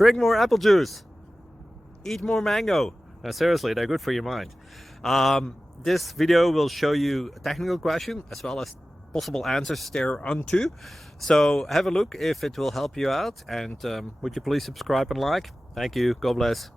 Drink more apple juice. Eat more mango. No, seriously, they're good for your mind. This video will show you a technical question as well as possible answers thereunto. So have a look if it will help you out, and would you please subscribe and like? Thank you. God bless.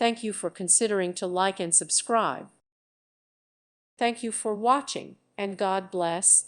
Thank you for considering to like and subscribe. Thank you for watching, and God bless.